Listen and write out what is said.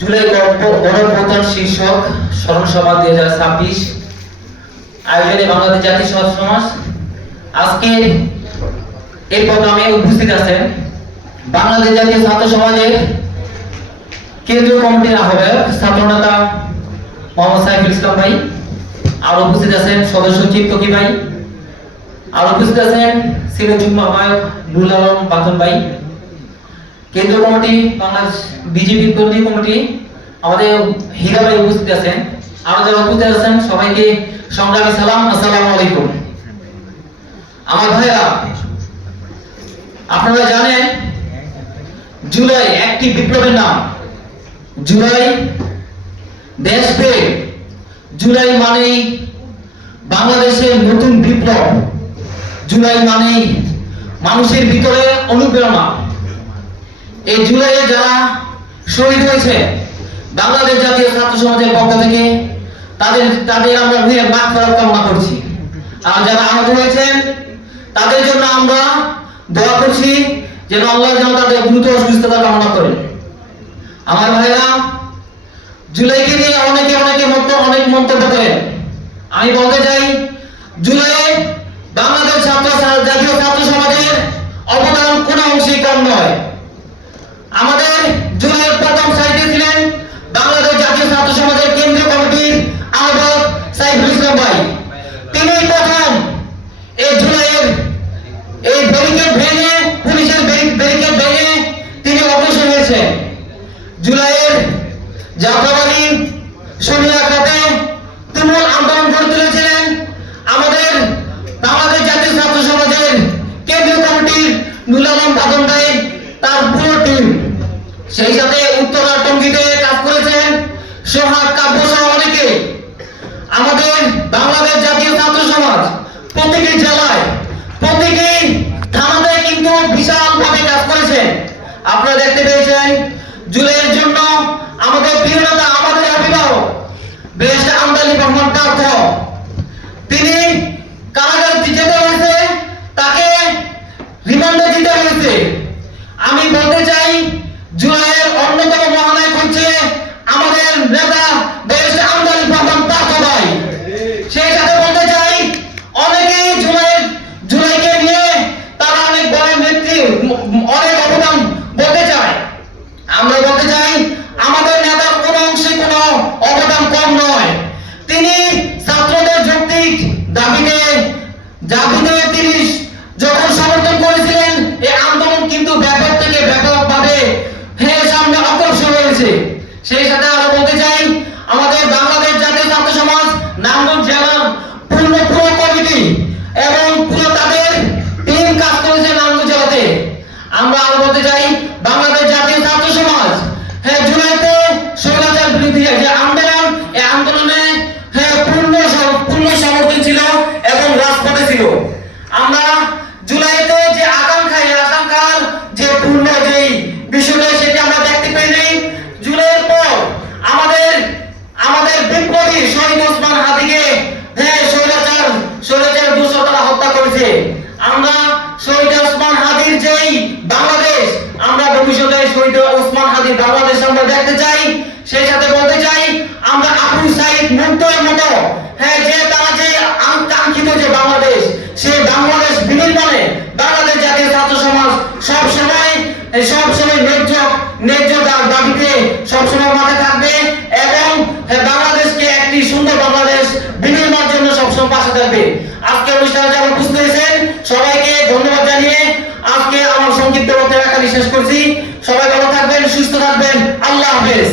জুলাই গণঅভ্যুত্থান শীর্ষক স্মরণ সভা 2026 আয়োজনে বাংলাদেশ জাতীয় ছাত্র সমাজ আজকে এই প্রোগ্রামে উপস্থিত আছেন বাংলাদেশ জাতীয় ছাত্র সমাজের কেন্দ্রীয় কমিটির আহ্বায়ক ছাত্রনেতা মোহাম্মদ সাইফুল ইসলাম ভাই, আর উপস্থিত আছেন সদস্য সচিব তকি ভাই, আর উপস্থিত আছেন সিনিয়র যুগ্ম আহ্বায়ক নুরুল আলম বাতন ভাই, কেন্দ্রীয় কমিটি বাংলাদেশ বিজেপি কেন্দ্রীয় কমিটি আমাদের হীরা ভাই উপস্থিত আছেন। আর যারা উপস্থিত আছেন সবাইকে সংগ্রামী সালাম, আসসালামু আলাইকুম। আমার ভাইরা, আপনারা জানেন জুলাই একটি বিপ্লবের নাম। জুলাই দেশপ্রেম, জুলাই মানেই বাংলাদেশের নতুন বিপ্লব, জুলাই মানেই মানুষের ভিতরে অনুপ্রেরণা। এই জুলাইয়ে যারা শহীদ হয়েছে বাংলাদেশ জাতীয় ছাত্র সমাজের পক্ষ থেকে তাদের আমরা রুহের মাগফিরাত কামনা করছি। আর যারা আহত হয়েছেন তাদের জন্য আমরা দোয়া করছি যেন আল্লাহ যেন তাদের দ্রুত সুস্থতা কামনা করেন। আমার ভাইরা, জুলাইকে নিয়ে অনেকে অনেক মন্তব্য করেন। আমি বলতে চাই, জুলাইয়ে বাংলাদেশ জাতীয় ছাত্র সমাজের অবদান কোনো অংশেই কম নয়। আমাদের জুলাইয়ের প্রথম সারিতে ছিলেন বাংলাদেশ জাতীয় ছাত্র সমাজের কেন্দ্রীয় কমিটির আহ্বায়ক সাইফুল ইসলাম ভাই। তিনি প্রথম এই জুলাইয়ের এই ব্যারিকেড ভেঙে, পুলিশের ব্যারিকেড ভেঙে তিনি অগ্রসর হয়েছেন। জুলাইয়ের যাত্রাবাড়ি শনিয়াখাতে তুমুল আন্দোলন গড়ে তুলেছিলেন আমাদের বাংলাদেশ জাতীয় ছাত্র সমাজের কেন্দ্রীয় কমিটির নুরুল আলম বাদন ভাই, তার পুরো টিম। সেই সাথে উত্তরা টঙ্গীতে কাজ করেছেন সোহাগ কাব্য সহ অনেকে। আমাদের বাংলাদেশ জাতীয় ছাত্র সমাজ প্রতিটি জেলায়, প্রতিটি থানাতে কিন্তু বিশালভাবে কাজ করেছেন। আপনারা দেখতে পেয়েছেন জুলাইয়ের জন্য আমাদের প্রিয় নেতা, আমাদের অভিভাবক বেশ আমদানি রহমান পার্থ, তিনি কারাগার যেতে হয়েছে, তাকে রিমান্ডে দিতে হয়েছে। আমি বলতে চাই, জুলাইয়ের অন্যতম মহানায়ক হচ্ছে আমাদের নেতা বেশ আমদানি রহমান পার্থ ভাই। সেই সাথে বলতে চাই, অনেকেই জুলাইকে নিয়ে তারা অনেক বড় নেত্রী, অনেক অবদান বলতে চায়। আমরা বলতে চাই, আমাদের নেতার কোনো অংশে কোনো অবদান কম নয়। তিনি ছাত্রদের যৌক্তিক দাবিতে তিনি যখন সমর্থন করেছিলেন, এই আন্দোলন কিন্তু ব্যাপক থেকে ব্যাপকভাবে সামনে অগ্রসর হয়েছে। সেই সাথে আরো বলতে চাই, আমাদের বাংলাদেশ জাতীয় ছাত্র সমাজ নারায়ণগঞ্জ জেলার পুরো কমিটি এবং পুরো তাদের টিম কাজ করেছে নারায়ণগঞ্জ জেলাতে। আমরা আরো বলতে চাই, বাংলাদেশ জাতীয় ছাত্র সমাজ জুলাইতে স্বৈরাচার বিরোধী যে আন্দোলন, এই আন্দোলনে পূর্ণ সমর্থন ছিল এবং রাজপথে ছিল। আমরা জুলাইতে যে আকাঙ্ক্ষার যে পূর্ণ যেই বিষয়টা, সেটি আমরা দেখতে পাইনি। জুলাইয়ের পর আমাদের বিপ্লবী শহীদ ওসমান হাদিকে স্বৈরাচার দুঃশতরা হত্যা করেছে। আমরা শহীদ ওসমান হাদির যেই বাংলাদেশ, আমরা ভবিষ্যতে শহীদ ওসমান হাদির বাংলাদেশ আমরা দেখতে চাই। সেই সাথে বলতে চাই, আমরা আবু সাইদ মুক্তর মতো যে তারা যে কাঙ্ক্ষিত যে বাংলাদেশ, সেই বাংলাদেশ বিনির্মাণে বাংলাদেশ জাতীয় ছাত্র সমাজ সবসময় ন্যায্য দাবিতে সবসময় মাঠে থাকবে এবং বাংলাদেশকে একটি সুন্দর বাংলাদেশ বিনির্মাণের জন্য সবসময় পাশে থাকবে। আজকে অনুষ্ঠানে যারা উপস্থিত হয়েছেন সবাইকে ধন্যবাদ জানিয়ে আজকে আমার সংক্ষিপ্ত বক্তব্য এখানে শেষ করছি। সবাই ভালো থাকবেন, সুস্থ থাকবেন। আল্লাহ হাফেজ।